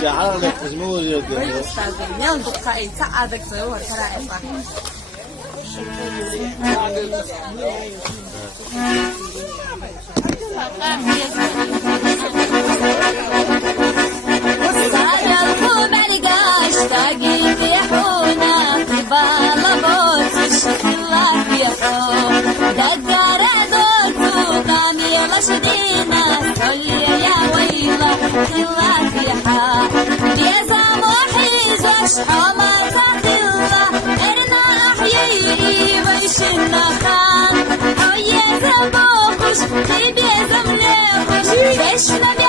شعار تسموه يلا دقائق ساعدك سووا كراعي شدينا صلي يا ويلا خلاك يا حا بيزا موحي زوش حما تاخلا ارنا احيي ويشنا خان حوية زبوخش بيزا منوخش بيشنا